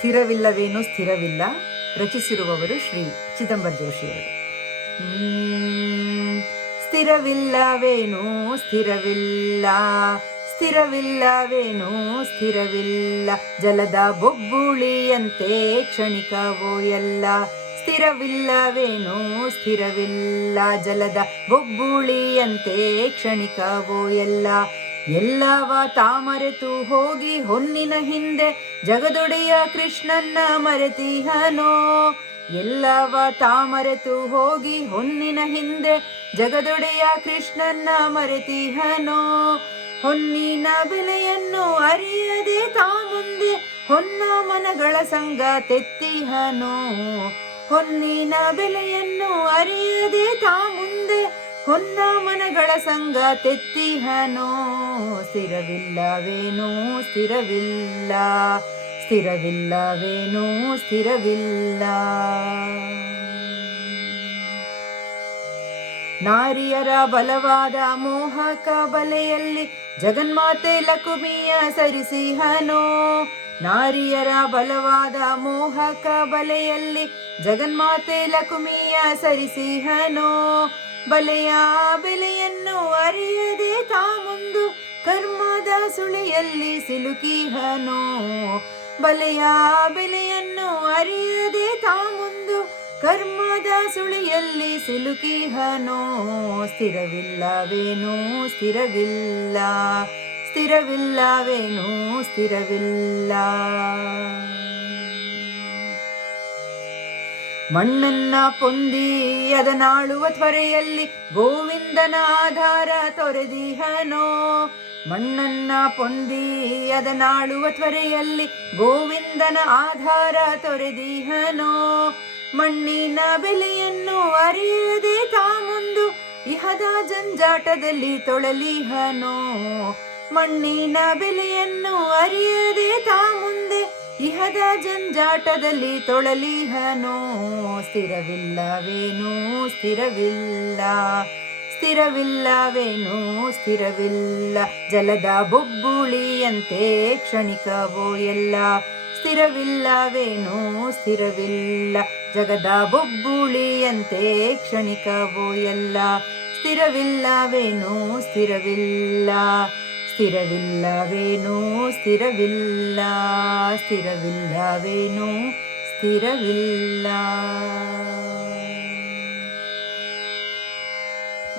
ಸ್ಥಿರವಿಲ್ಲವೇನೂ ಸ್ಥಿರವಿಲ್ಲ. ರಚಿಸಿರುವವರು ಶ್ರೀ ಚಿದಂಬರ ಜೋಶಿಯವರು. ಸ್ಥಿರವಿಲ್ಲವೇನೂ ಸ್ಥಿರವಿಲ್ಲ, ಸ್ಥಿರವಿಲ್ಲವೇನೂ ಸ್ಥಿರವಿಲ್ಲ, ಜಲದ ಬೊಬ್ಬುಳಿಯಂತೆ ಕ್ಷಣಿಕವೋ ಎಲ್ಲ. ಸ್ಥಿರವಿಲ್ಲವೇನೂ ಸ್ಥಿರವಿಲ್ಲ, ಜಲದ ಬೊಬ್ಬುಳಿಯಂತೆ ಕ್ಷಣಿಕವೋ ಎಲ್ಲ. ಎಲ್ಲವ ತಾಮರೆತು ಹೋಗಿ ಹೊನ್ನಿನ ಹಿಂದೆ ಜಗದೊಡೆಯ ಕೃಷ್ಣನ್ನ ಮರೆತಿಹನೋ. ಎಲ್ಲವ ತಾಮರೆತು ಹೋಗಿ ಹೊನ್ನಿನ ಹಿಂದೆ ಜಗದೊಡೆಯ ಕೃಷ್ಣನ್ನ ಮರೆತಿಹನೋ. ಹೊನ್ನಿನ ಬೆಲೆಯನ್ನು ಅರಿಯದೆ ತಾ ಮುಂದೆ ಹೊನ್ನ ಮನಗಳ ಸಂಗ ತೆತ್ತಿಹನೋ. ಹೊನ್ನಿನ ಬೆಲೆಯನ್ನು ಅರಿಯದೆ ತಾ ಮುಂದೆ ಹೊನ್ನ ಮನಗಳ ಸಂಗ ತೆತ್ತಿಹನೋ. ಸ್ಥಿರವಿಲ್ಲವೇನೂ ಸ್ಥಿರವಿಲ್ಲ, ಸ್ಥಿರವಿಲ್ಲವೇನೂ ಸ್ಥಿರವಿಲ್ಲ. ನಾರಿಯರ ಬಲವಾದ ಮೋಹಕ ಬಲೆಯಲ್ಲಿ ಜಗನ್ಮಾತೆ ಲಕುಮಿಯ ಸರಿಸಿಹನೋ. ನಾರಿಯರ ಬಲವಾದ ಮೋಹಕ ಬಲೆಯಲ್ಲಿ ಜಗನ್ಮಾತೆ ಲಕುಮಿಯ ಸರಿಸಿಹನೋ. ಬಲೆಯ ಬೆಲೆಯನ್ನು ಅರಿಯದೆ ತಾ ಮುಂದು ಕರ್ಮದ ಸುಳಿಯಲ್ಲಿ ಸಿಲುಕಿಹನೋ. ಬಲೆಯ ಬೆಲೆಯನ್ನು ಅರಿಯದೆ ತಾ ಮುಂದು ಕರ್ಮದ ಸುಳಿಯಲ್ಲಿ ಸಿಲುಕಿಹನೋ. ಸ್ಥಿರವಿಲ್ಲವೇನೂ ಸ್ಥಿರವಿಲ್ಲ, ಸ್ಥಿರವಿಲ್ಲವೇನೂ ಸ್ಥಿರವಿಲ್ಲ. ಮಣ್ಣನ್ನ ಪೊಂದಿ ಅದನಾಳುವ ತ್ವರೆಯಲ್ಲಿ ಗೋವಿಂದನ ಆಧಾರ ತೊರೆದಿಹನೋ. ಮಣ್ಣನ್ನ ಪೊಂದಿ ಅದನಾಳುವ ತ್ವರೆಯಲ್ಲಿ ಗೋವಿಂದನ ಆಧಾರ ತೊರೆದಿಹನೋ. ಮಣ್ಣಿನ ಬೆಲೆಯನ್ನು ಅರಿಯದೆ ತಾ ಮುಂದು ಇಹದ ಜಂಜಾಟದಲ್ಲಿ ತೊಳಲಿಹನೋ. ಮಣ್ಣಿನ ಬೆಲೆಯನ್ನು ಅರಿಯದೆ ತಾ ಮುಂದೆ ಇಹದ ಜಂಜಾಟದಲ್ಲಿ ತೊಳಲಿಹನೋ. ಸ್ಥಿರವಿಲ್ಲವೇನೂ ಸ್ಥಿರವಿಲ್ಲ, ಸ್ಥಿರವಿಲ್ಲವೇನೂ ಸ್ಥಿರವಿಲ್ಲ, ಜಲದ ಬೊಬ್ಬುಳಿಯಂತೆ ಕ್ಷಣಿಕವೋ ಎಲ್ಲ. ಸ್ಥಿರವಿಲ್ಲವೇನೂ ಸ್ಥಿರವಿಲ್ಲ, ಜಗದ ಬೊಬ್ಬುಳಿಯಂತೆ ಕ್ಷಣಿಕವೋ ಎಲ್ಲ. ಸ್ಥಿರವಿಲ್ಲವೇನೂ ಸ್ಥಿರವಿಲ್ಲ, ಸ್ಥಿರವಿಲ್ಲವೇನೂ ಸ್ಥಿರವಿಲ್ಲ, ಸ್ಥಿರವಿಲ್ಲವೇನೂ ಸ್ಥಿರವಿಲ್ಲ.